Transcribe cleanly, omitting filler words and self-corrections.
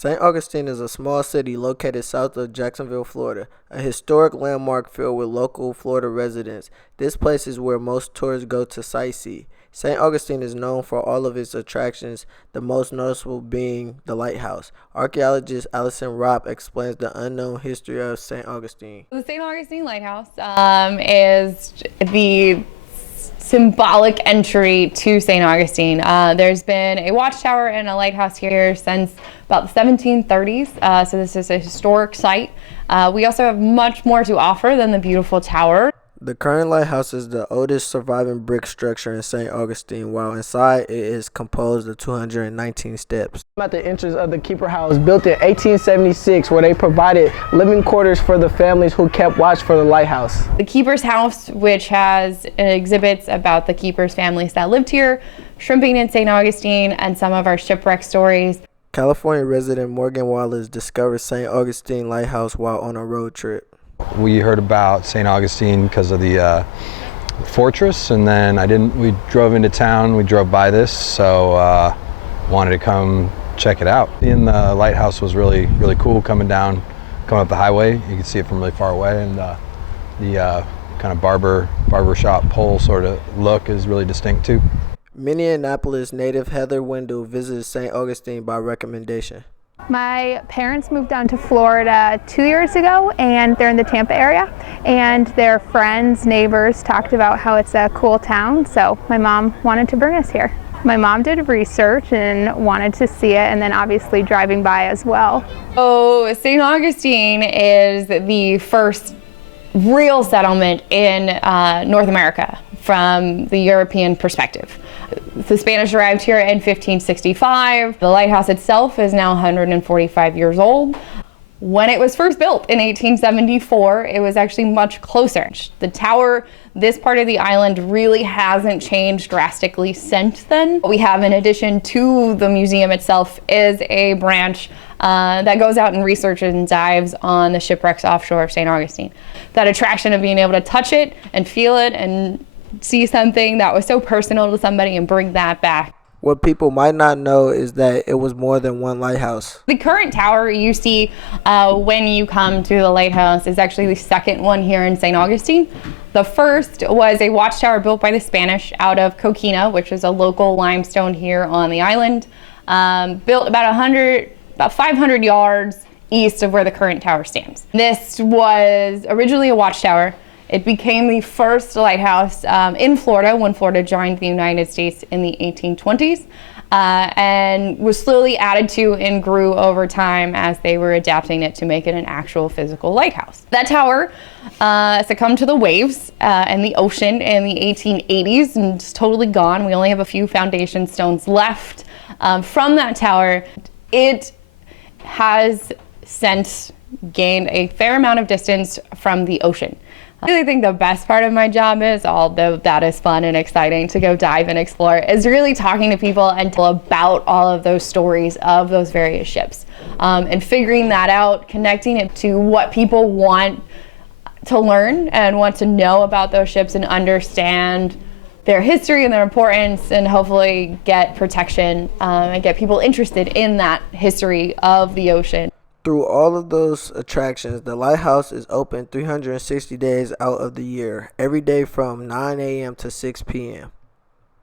St. Augustine is a small city located south of Jacksonville, Florida, a historic landmark filled with local Florida residents. This place is where most tourists go to sightsee. St. Augustine is known for all of its attractions, the most noticeable being the lighthouse. Archaeologist Allison Ropp explains the unknown history of St. Augustine. The St. Augustine Lighthouse is the symbolic entry to St. Augustine. There's been a watchtower and a lighthouse here since about the 1730s, so this is a historic site. We also have much more to offer than the beautiful tower. The current lighthouse is the oldest surviving brick structure in St. Augustine, while inside it is composed of 219 steps. I'm at the entrance of the Keeper House, built in 1876, where they provided living quarters for the families who kept watch for the lighthouse. The Keeper's House, which has exhibits about the Keeper's families that lived here, shrimping in St. Augustine, and some of our shipwreck stories. California resident Morgan Wallace discovered St. Augustine Lighthouse while on a road trip. We heard about St. Augustine because of the fortress, and then we drove into town, we drove by this, so wanted to come check it out. Seeing the lighthouse was really cool coming up the highway. You can see it from really far away, and the kind of barber shop pole sort of look is really distinct too. Minneapolis native Heather Wendell visited St. Augustine by recommendation. My parents moved down to Florida 2 years ago, and they're in the Tampa area, and their friends, neighbors talked about how it's a cool town, so my mom wanted to bring us here. My mom did research and wanted to see it, and then obviously driving by as well. So St. Augustine is the first real settlement in North America from the European perspective. The Spanish arrived here in 1565. The lighthouse itself is now 145 years old. When it was first built in 1874, it was actually much closer. The tower, this part of the island, really hasn't changed drastically since then. What we have in addition to the museum itself is a branch that goes out and researches and dives on the shipwrecks offshore of St. Augustine. That attraction of being able to touch it and feel it and see something that was so personal to somebody and bring that back. What people might not know is that it was more than one lighthouse. The current tower you see when you come to the lighthouse is actually the second one here in St. Augustine. The first was a watchtower built by the Spanish out of Coquina, which is a local limestone here on the island, built about 500 yards east of where the current tower stands. This was originally a watchtower. It became the first lighthouse in Florida when Florida joined the United States in the 1820s, and was slowly added to and grew over time as they were adapting it to make it an actual physical lighthouse. That tower succumbed to the waves and the ocean in the 1880s and it's totally gone. We only have a few foundation stones left from that tower. It has since gained a fair amount of distance from the ocean. I really think the best part of my job is, although that is fun and exciting to go dive and explore, is really talking to people and tell about all of those stories of those various ships and figuring that out, connecting it to what people want to learn and want to know about those ships and understand their history and their importance, and hopefully get protection and get people interested in that history of the ocean. Through all of those attractions, the lighthouse is open 360 days out of the year, every day from 9 a.m. to 6 p.m.